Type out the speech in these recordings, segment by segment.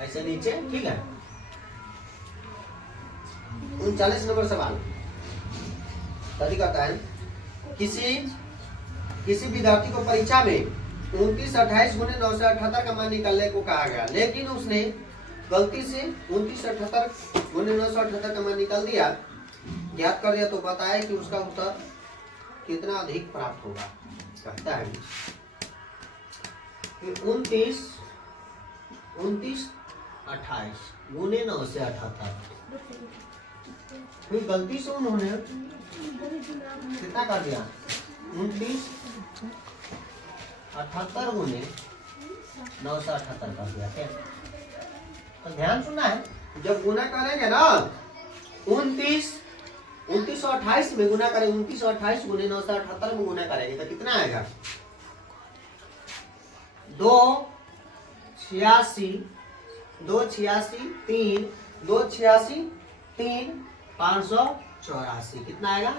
ऐसे नीचे, ठीक है। 39 नंबर सवाल कथी कहता है, किसी विद्यार्थी को परीक्षा में 29 28 गुने 978 का मान निकालने को कहा गया, लेकिन उसने गलती से 29 78 गुने 978 का मान निकाल दिया, ज्ञात कर दिया, तो बताए कि उसका उत्तर कितना अधिक प्राप्त होगा। कहता है 29 28 गुने 978, फिर गलती से उन्होंने कितना कर दिया, 29 78 गुने 978 कर दिया। क्या तो ध्यान सुनना है, जब गुना करेंगे ना 29 और 28 में गुना करेंगे, 29 और 28 गुने 978 में गुना करेंगे तो कितना आएगा, 286 584, कितना आएगा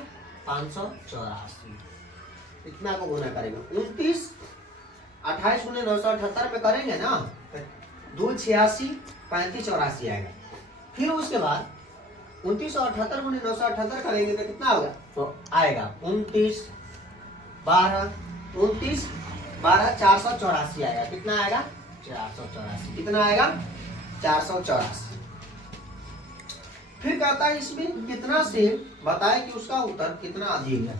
584, इतना को गुना करेंगे। 29 28 गुने 978 में करेंगे ना, 286 35 84 आएगा। फिर उसके बाद 29 और 78 गुने 978 करेंगे तो कितना होगा, तो आएगा 29 12 484 आएगा। कितना आएगा, 484। कितना आएगा, 484। फिर कहता है इसमें कितना से बताए कि उसका उत्तर कितना अधिक है।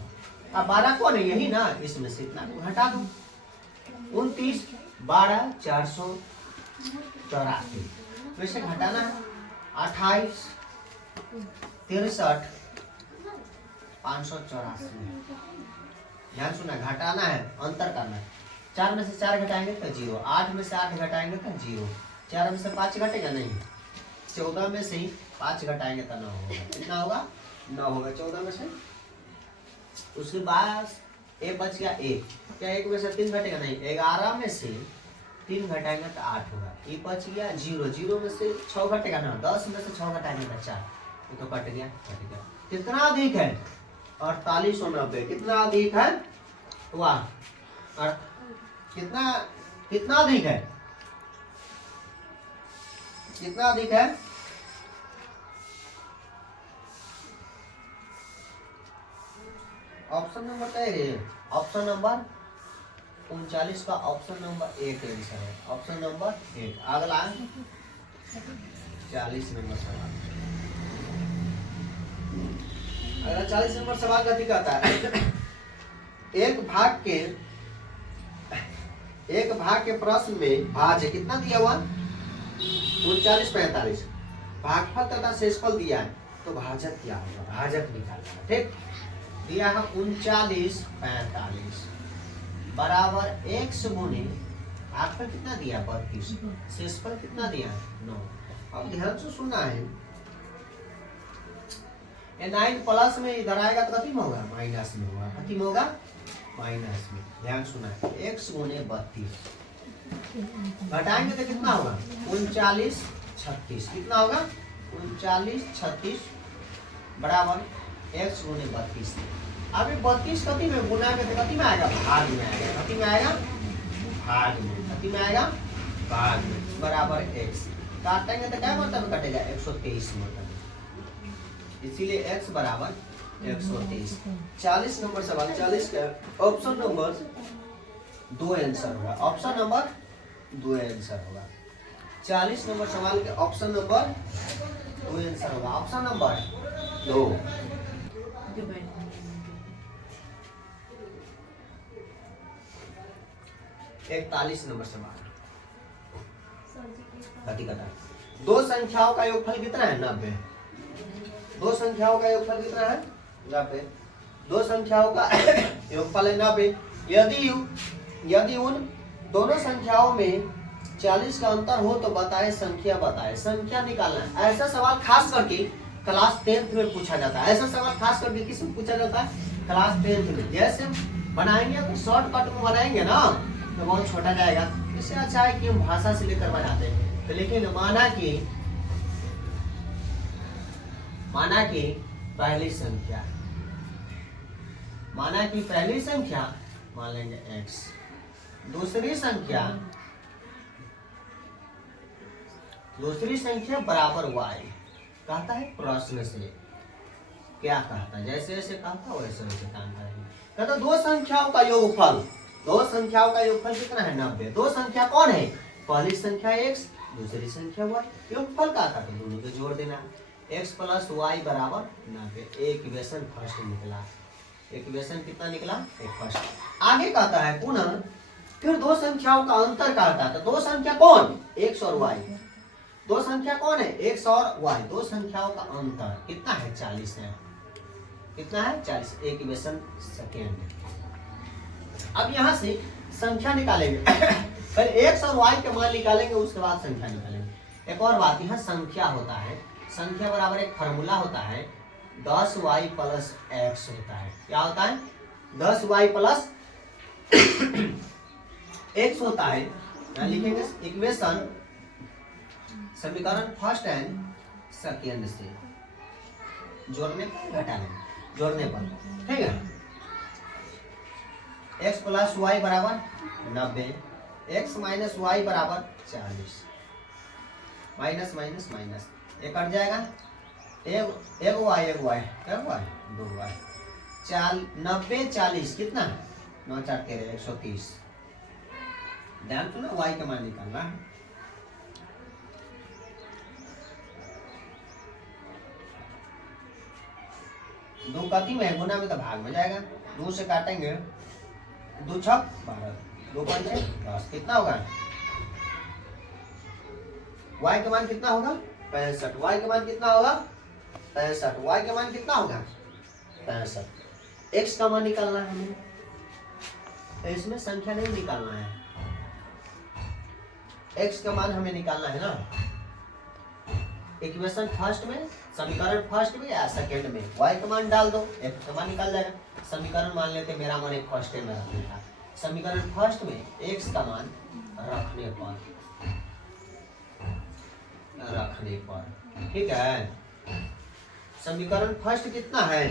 अब 12 कौन है, यही ना, इसमें से इतना को हटा दो, 29 12 484 वैसे घटाना है, 28 63 584। ध्यान सुना, घटाना है, अंतर करना है। 4 में से 4 घटाएंगे तो 0, 8 में से 8 घटाएंगे तो 0, 4 में से 5 घटेगा नहीं, 14 में से 5 घटाएंगे तो 9 होगा। कितना होगा, 9 होगा 14 में से। उसके बाद ए बच गया 1, क्या 1 में से 3 घटेगा नहीं, 11 में से 3 घटाएंगे तो 8 होगा। ये बच गया 0, 0 में से 6 घटेगा ना, 10 में से 6 घटाएंगे तो 4, ये तो कट गया। कितना अधिक है, 48 और 90। कितना अधिक है, वाह, और कितना अधिक है, कितना अधिक है, ऑप्शन नंबर क्या है, ऑप्शन नंबर 39 का ऑप्शन नंबर 1 आंसर है, ऑप्शन नंबर 1। अगला 40 नंबर सवाल, अगला 40 नंबर सवाल कथी कहता है, एक भाग के प्रश्न में भाज्य कितना दिया हुआ, 39 45, भागफल तथा शेषफल दिया है, तो भाजक क्या होगा, भाजक निकालना है। ठीक, दिया है 39 45 बराबर x गुने भागफल कितना दिया 32, शेषफल कितना दिया 9। अब ध्यान से सुनना है, ये 9 प्लस में इधर आएगा तो कथी में होगा, माइनस में होगा। कथी में होगा, माइनस में। ध्यान सुना है, x गुने 32 घटाएंगे तो कितना होगा, 39 36। कितना होगा, 39 36 बराबर x गुने 32। अब 32 कथी में गुना में, कथी में आएगा, भाग में आएगा। कथी में आएगा, भाग में। कथी में आएगा, भाग में, बराबर x। काटेंगे तो क्या मतलब कटेगा, 123 मतलब, इसीलिए x बराबर 123। 40 नंबर सवाल, 40 का ऑप्शन नंबर 2 आंसर होगा, ऑप्शन नंबर 2 आंसर होगा। 40 नंबर सवाल के ऑप्शन नंबर 2 आंसर होगा, ऑप्शन नंबर 2। 41 नंबर सवाल, दो संख्याओं का योगफल कितना है, 90। दो संख्याओं का योगफल कितना है, 90। दो संख्याओं का योगफल है 90। यदि उन दोनों संख्याओं में 40 का अंतर हो तो बताए संख्या, बताए संख्या निकालना है। ऐसा सवाल खास करके क्लास 10th में पूछा जाता है। ऐसा सवाल खास करके किस में पूछा जाता है, क्लास 10th में। जैसे बनाएंगे तो शॉर्टकट में बनाएंगे ना तो बहुत छोटा जाएगा, इससे अच्छा है कि हम भाषा से लेकर बनाते हैं। तो लेकिन माना कि पहली संख्या, मान लेंगे x, दूसरी संख्या दूसरी संख्या बराबर y कहता है प्रश्न से क्या कहता है, जैसे जैसे कहता वैसे वैसे काम करेंगे। कहता दो संख्याओं का योगफल, दो संख्याओं का योगफल कितना है 90। दो संख्या कौन है, पहली संख्या x दूसरी संख्या y, योगफल का था तो दोनों को जोड़ देना। x प्लस वाई बराबर 90, इक्वेशन फर्स्ट निकला। इक्वेशन कितना निकला, एक फर्स्ट। आगे कहता है पुनः फिर दो संख्याओं का अंतर कहता है, तो दो संख्या कौन x और y, दो संख्या कौन है x और y, दो संख्याओं का अंतर कितना है 40 है, कितना है 40, इक्वेशन सेकेंड। अब यहां से संख्या निकालेंगे पहले x और y के मान निकालेंगे, उसके बाद संख्या निकालेंगे। एक और बात, यहाँ संख्या होता है, संख्या बराबर एक फार्मूला होता है 10y प्लस x होता है। क्या होता है 10y प्लस x होता है। यहाँ लिखेंगे इक्वेशन समीकरण फर्स्ट एंड सेकेंड से जोड़ने पर घटाने, जोड़ने पर, ठीक है। x प्लस वाई बराबर 90, x माइनस वाई बराबर 40, माइनस माइनस माइनस ये कट जाएगा, एक वाई दो वाई, 90 40 कितना 9 4 13 130। ध्यान सुनो, वाई का मान निकालना है। दो कति में गुना में तो भाग में जाएगा, 2 से काटेंगे 2 छक 12, 2 पंचे 10, कितना होगा y का मान कितना होगा 65, y का मान कितना होगा 65, y का मान कितना होगा 65। x का मान निकालना है हमें, तो इसमें संख्या नहीं निकालना है, x का मान हमें निकालना है ना। इक्वेशन फर्स्ट में, समीकरण फर्स्ट में या सेकंड में y का मान डाल दो, x का मान निकाल जाएगा। समीकरण मान लेते, मेरा मान एक फर्स्ट में रखने था, समीकरण फर्स्ट में x का मान रखने पर, ठीक है। समीकरण फर्स्ट कितना है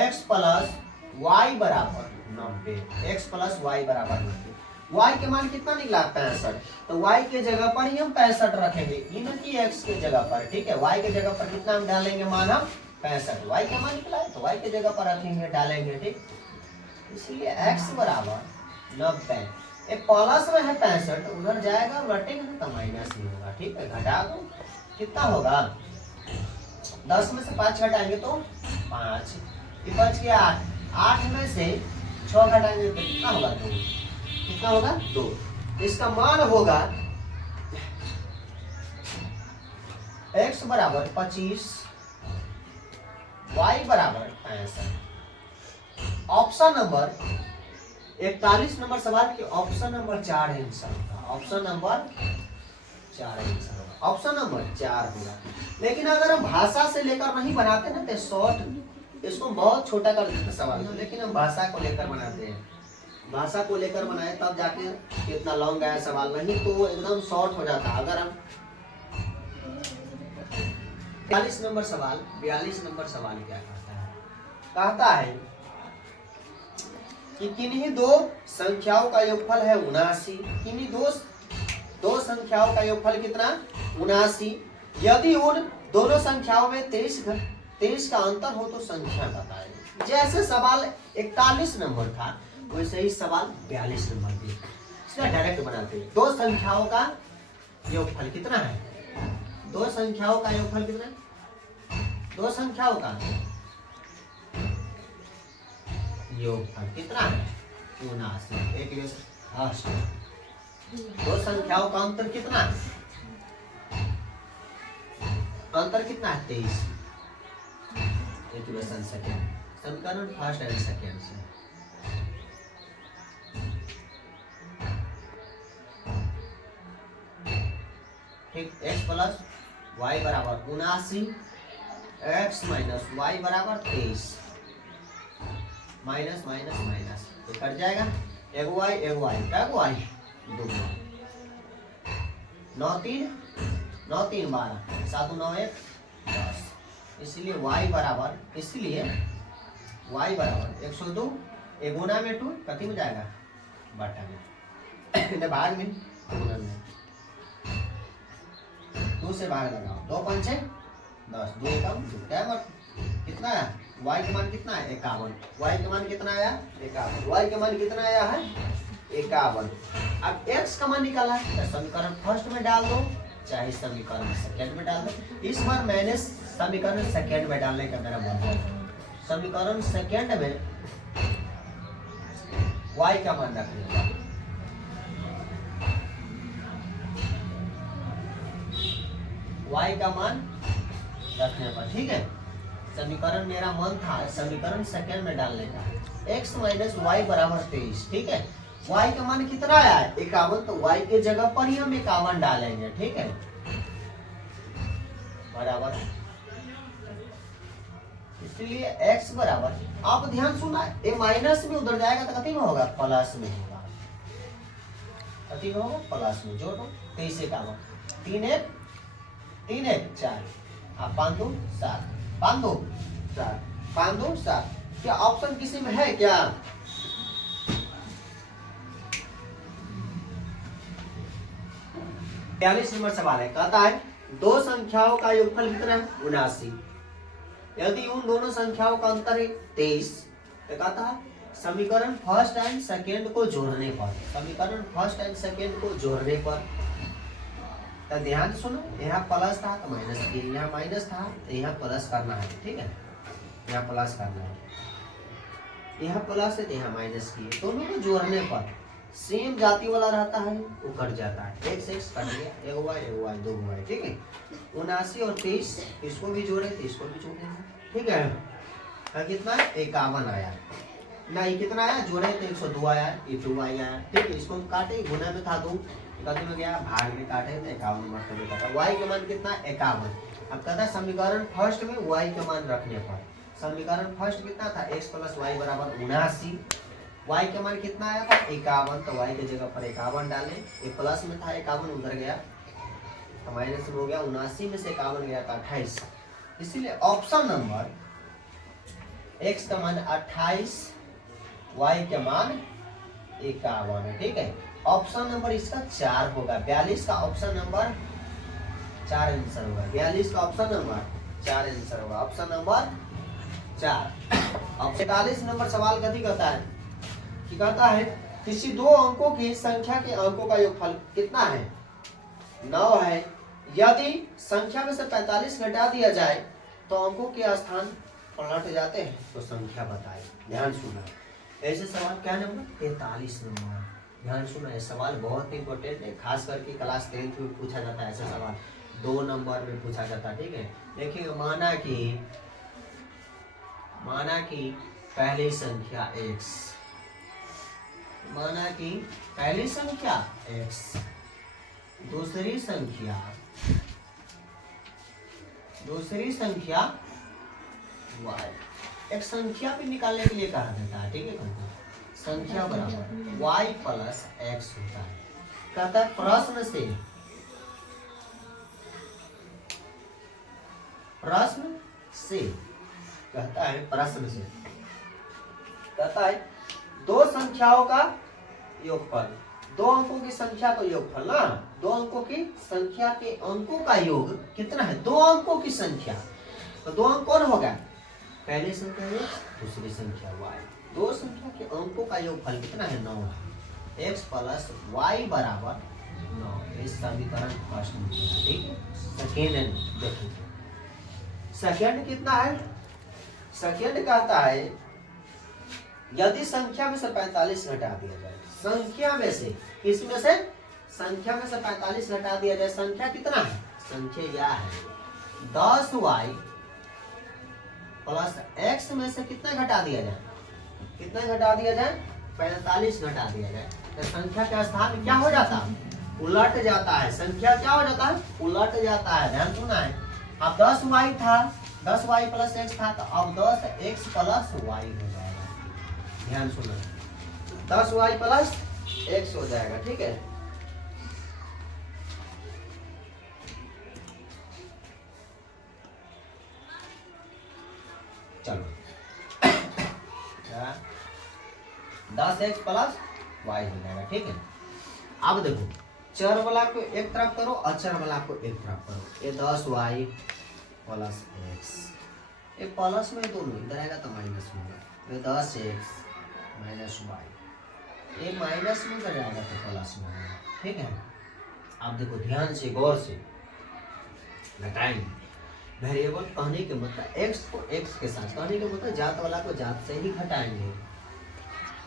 x प्लस वाई बराबर 90, x प्लस वाई बराबर 90, y के मान कितना निकला 65, तो y के जगह पर ही हम 65 रखेंगे, ये ना कि x के जगह पर, ठीक है। y के जगह पर कितना हम डालेंगे मान, हम 65, y का मान निकला है तो y के जगह पर रखेंगे, डालेंगे, ठीक। इसलिए x बराबर 90, एक प्लस में है 65, उधर जाएगा बटेगा तो माइनस ही होगा, ठीक है। घटा दो कितना होगा, 10 में से 5 घटाएंगे तो 5, बच गया 8 में से 6 घटाएंगे तो कितना होगा 2, कितना होगा 2। इसका मान होगा x बराबर 25, y बराबर 65। ऑप्शन नंबर 41 नंबर सवाल के ऑप्शन नंबर 4 है आंसर का, ऑप्शन नंबर 4 आंसर होगा, ऑप्शन नंबर 4 होगा। लेकिन अगर हम भाषा से लेकर नहीं बनाते ना तो शॉर्ट, इसको बहुत छोटा कर देते सवाल को, लेकिन हम भाषा को लेकर बनाते हैं, भाषा को लेकर बनाए तब जाके इतना लॉन्ग आया सवाल, नहीं तो एकदम शॉर्ट हो जाता। अगर हम 42 नंबर सवाल, 42 नंबर सवाल क्या कहता है, कहता है कि किन्हीं दो संख्याओं का योगफल है 79, किन्हीं दो संख्याओं का योगफल कितना 79, यदि उन दोनों संख्याओं में 23 का अंतर हो तो संख्या बताए। जैसे सवाल 41 नंबर था वैसे ही सवाल 42 नंबर भी, इसका डायरेक्ट बनाते हैं। दो संख्याओं का योगफल कितना है, दो संख्याओं का योगफल कितना है, दो संख्याओं का योगफल कितना है 79, एक दो संख्याओं का अंतर कितना है, अंतर कितना है 23, इक्वेशन सेकंड, समीकरण फर्स्ट एंड सेकंड से। ठीक, x प्लस वाई बराबर 79, x माइनस वाई बराबर 23, माइनस माइनस माइनस तो कट जाएगा, एक वाई क्या वाई 2, 9 3 12, 7 9 1 10, इसलिए y बराबर, इसलिए y बराबर 102, एक गुना में 2 कति में जाएगा बटा में भाग में गुना में से भाग लगाओ, 2 पंचे 10, 2 एकम 2, टाइम कितना है, y का मान कितना है 51, y का मान कितना आया 51, y का मान कितना आया है 51। अब x का मान निकाला है तो समीकरण फर्स्ट में डाल दो चाहे समीकरण सेकंड में डाल दो। इस बार मैंने समीकरण सेकंड में डालने का मेरा मन है, समीकरण सेकंड में y का मान रख लेगा, y का मान रखने पर, ठीक है। समीकरण मेरा मन था समीकरण सेकंड में डालने का, x माइनस वाई बराबर 23, ठीक है। y का मान कितना आया है 51, तो y के जगह पर ही हम 51 डालेंगे, ठीक है, बराबर। इसलिए x बराबर, आप ध्यान सुना, ये माइनस में उधर जाएगा तो कति में होगा प्लस में होगा, कति में होगा प्लस में, जोड़ो 23 51, 3 1 4, आप 5 2 7, 5 2 4, 5 2 7। क्या ऑप्शन किसी में है क्या? बयालीस नंबर सवाल है, कहता है दो संख्याओं का योगफल कितना है 79, यदि उन दोनों संख्याओं का अंतर है 23, तो कहता है समीकरण फर्स्ट एंड सेकेंड को जोड़ने पर, समीकरण फर्स्ट एंड सेकेंड को जोड़ने पर, तो ध्यान से सुनो, यहाँ प्लस था तो माइनस किए, यहाँ माइनस था तो यहाँ प्लस करना है, ठीक है, यहाँ प्लस करना है, यहाँ प्लस है तो यहाँ माइनस किए, दोनों को जोड़ने पर सेम जाति वाला रहता है वो कट जाता है, x x कट गया, एक y 2 y, ठीक है। 79 और 23 इसको भी जोड़े तो इसको भी जोड़ेंगे, ठीक है। कितना 51 आया, नहीं कितना आया जोड़े तो 102 आया, ये 2 आया, ठीक है। इसको काटे, गुना में था 2, कति में गया भाग में काटे तो 51 नंबर में काटा, y का मान कितना 51। अब कहता है समीकरण फर्स्ट में y का मान रखने पर, समीकरण फर्स्ट कितना था x प्लस वाई बराबर 79, y का मान कितना आया था 51, तो y की जगह पर 51 डालें, ये प्लस में था 51 उधर गया तो माइनस में हो गया, 79 में से 51 गया था 28, इसीलिए ऑप्शन नंबर x का मान 28, y का मान 51 है, ठीक है। ऑप्शन नंबर इसका 4 होगा, 42 का ऑप्शन नंबर 4 आंसर होगा, 42 का ऑप्शन नंबर 4 आंसर होगा, ऑप्शन नंबर 4। अब 45 नंबर सवाल कथी कहता है कि कहता है किसी दो अंकों की संख्या के अंकों का योगफल कितना है 9 है, यदि संख्या में से 45 घटा दिया जाए तो अंकों के स्थान पलट जाते हैं, तो संख्या बताए। ध्यान सुना, ऐसे सवाल क्या नंबर 43 नंबर, ध्यान सुना, ये सवाल बहुत इंपॉर्टेंट है, खास करके क्लास 10th में पूछा जाता है, ऐसा सवाल 2 नंबर में पूछा जाता है, ठीक है। देखिए माना कि पहली संख्या x, माना कि पहली संख्या x, दूसरी संख्या y, एक संख्या भी निकालने के लिए कहा जाता है, ठीक है। संख्या बराबर y प्लस x होता है, कहता है प्रश्न से कहता है दो संख्याओं का योगफल, दो अंकों की संख्या का योगफल ना, दो अंकों की संख्या के अंकों का योग कितना है, दो अंकों की संख्या, तो दो अंक कौन होगा, पहली संख्या x, दूसरी संख्या y, दो संख्या के अंकों का योगफल कितना है 9 है, x प्लस y बराबर 9, इस समीकरण फर्स्ट में, ठीक है। सेकेंड देखिए, सेकेंड कितना है, सेकेंड कहता है यदि संख्या में से 45 घटा दिया जाए, संख्या में से किसमें से, संख्या में से 45 घटा दिया जाए, संख्या कितना है, संख्या यह है 10y प्लस x में से कितना घटा दिया जाए, कितना घटा दिया जाए 45 घटा दिया जाए, तो संख्या का स्थान क्या हो जाता है, उलट जाता है, संख्या क्या हो जाता है, उलट जाता है। ध्यान सुना है, अब 10y था, 10y प्लस x था, तो अब 10x प्लस y हो जाएगा, ध्यान सुना, 10y प्लस x हो जाएगा, ठीक है। चलो 10x प्लस y हो जाएगा, ठीक है। अब देखो चर वाला को एक तरफ करो, अचर वाला को एक तरफ करो। ये 10y प्लस एक्स, ये प्लस में दोनों इधर आएगा तो माइनस में होगा। ये 10x माइनस वाई, ये माइनस में उधर जाएगा तो प्लस में होगा। ठीक है, आप देखो ध्यान से गौर से घटाएंगे। वेरिएबल कहने के मतलब x को x के साथ, कहने के मतलब जात वाला को जात से ही घटाएंगे,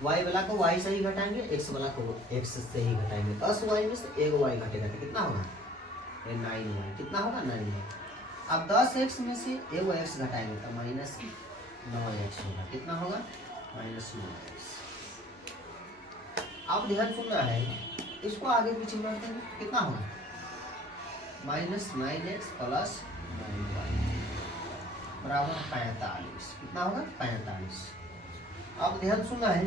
y वाला को y से ही घटाएंगे, x वाला को x से ही घटाएंगे। 10y में से एक y घटेगा तो कितना होगा? ये 9y। कितना होगा? 9y। अब 10x में से एक x घटाएंगे तो माइनस 9x होगा। कितना होगा? Minus 9x। अब ध्यान सुनना है, इसको आगे पीछे बढ़ते हैं कितना होगा? माइनस 9x प्लस 9y बराबर 45। कितना होगा? 45। अब ध्यान सुनना है,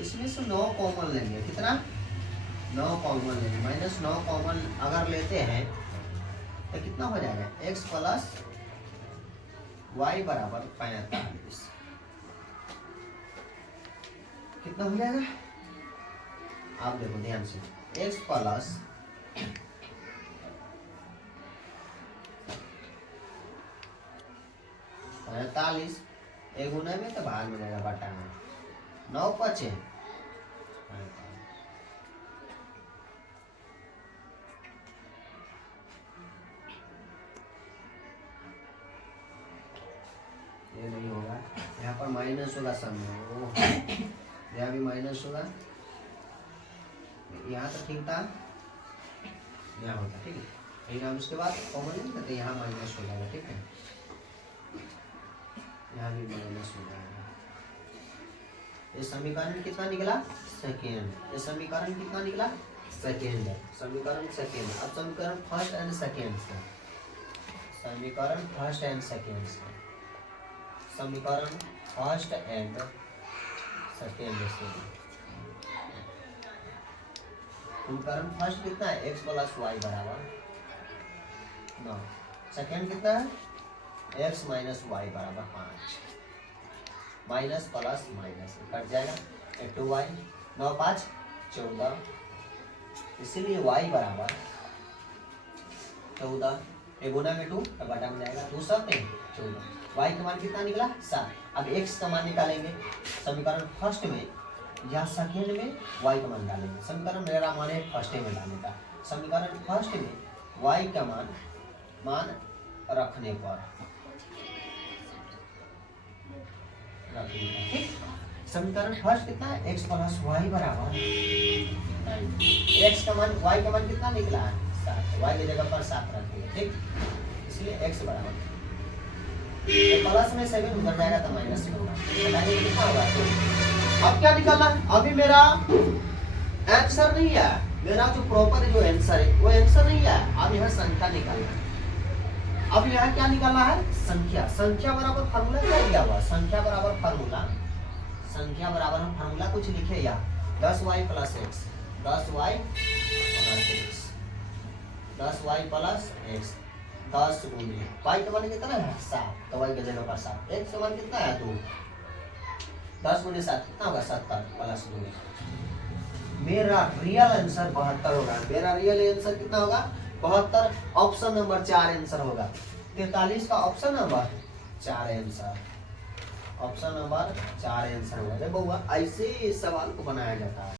इसमें से 9 कॉमन लेंगे। कितना? 9 कॉमन लेंगे। माइनस 9 कॉमन अगर लेते हैं तो कितना हो जाएगा? x प्लस वाई बराबर 45। कितना हो जाएगा? आप देखो ध्यान से, x प्लस 45 एक गुना में तो भाग में जाएगा बटा में। 9 पचे 45। ये नहीं होगा, यहाँ पर माइनस होगा सब में, यहाँ भी माइनस होगा। यहाँ तो ठीक था, यहाँ होता। ठीक है, लेकिन हम उसके बाद कॉमन नहीं करते, यहाँ माइनस हो जाएगा। ठीक है, यहाँ भी माइनस हो जाएगा। ये समीकरण कितना निकला? सेकेंड। ये समीकरण कितना निकला? सेकेंड है। समीकरण सेकेंड। अब समीकरण फर्स्ट एंड सेकेंड से, समीकरण फर्स्ट एंड सेकेंड से, समीकरण फर्स्ट एंड सेकेंड से। समीकरण फर्स्ट कितना है? x प्लस वाई बराबर 9। सेकेंड कितना है? x माइनस वाई बराबर 5। माइनस प्लस माइनस कट जाएगा, 2y 9 5 14। इसीलिए y बराबर 14। एक गुना में 2 तो बटा में जाएगा 2 7 14। y का मान कितना निकला? 7। अब x का मान निकालेंगे समीकरण फर्स्ट में या सेकेंड में y का मान डालेंगे। समीकरण मेरा मान है फर्स्ट में डालने का। समीकरण फर्स्ट में y का मान रखने पर ठीक। समीकरण फर्स्ट कितना है? x प्लस वाई बराबर 9। x का मान y का मान कितना निकला है? 7। y की जगह पर 7 रखेंगे। ठीक, इसलिए x बराबर तो प्लस में 7 उधर जाएगा तो माइनस में होगा। बताइए कितना होगा? अब क्या निकालना? अभी मेरा आंसर नहीं है, मेरा जो प्रॉपर जो आंसर है वो आंसर नहीं है। अब यह संख्या निकालना है। अब यहाँ क्या निकालना है? संख्या। संख्या बराबर फार्मूला क्या दिया हुआ? संख्या बराबर फार्मूला, संख्या बराबर हम फार्मूला कुछ लिखे या 10y plus x, 10y plus x, 10y plus x 10 गुणे y का मान कितना है? 7। तो y की जगह पर 7। x का मान कितना है? 2। 10 गुणे 7 कितना होगा? 70 प्लस 2। मेरा रियल आंसर 72 होगा। मेरा रियल आंसर कितना होगा? 72। ऑप्शन नंबर 4 आंसर होगा। 43 का option number 4 answer, option number 4 answer होगा। जब हुआ ऐसे सवाल को बनाया जाता है।